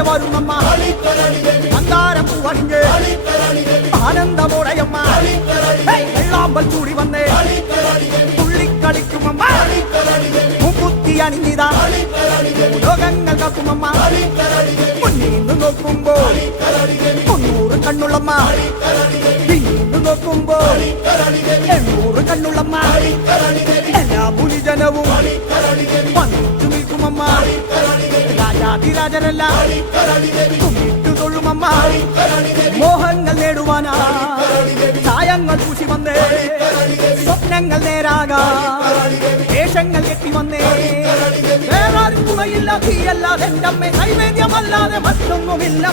താരെ വരുന്നമ്മ മന്ദാരം പൂവണിഞ്ഞ് ആനന്ദമോടയമ്മ വെള്ളാമ്പൽ കൂടി വന്നേ തുള്ളിക്കളിക്കുമമ്മ മുക്കുത്തി അണിഞ്ഞിതാ ലോകങ്ങൾ കാക്കുമമ്മ മുന്നീന്ന് നോക്കുമ്പോൾ 300 കണ്ണുള്ളമ്മ പിന്നീന്ന് നോക്കുമ്പോൾ 800 കണ്ണുള്ളമ്മ എല്ലാ പുലിജനവും വന്നിച്ചു നിൽക്കുമമ്മ രാജാതിരാജനല്ല കുമ്മിട്ടു തൊഴുമമ്മ മോഹങ്ങൾ നേടുവാനാ ചായങ്ങൾ പൂശി വന്നേ സ്വപ്നങ്ങൾ നേരാകാ വേഷങ്ങൾ കെട്ടി വന്നേ വേറാരും തുണയില്ല തീയല്ലാതെ എൻ്റെ അമ്മ നൈവേദ്യമല്ലാതെ മറ്റൊന്നുമില്ല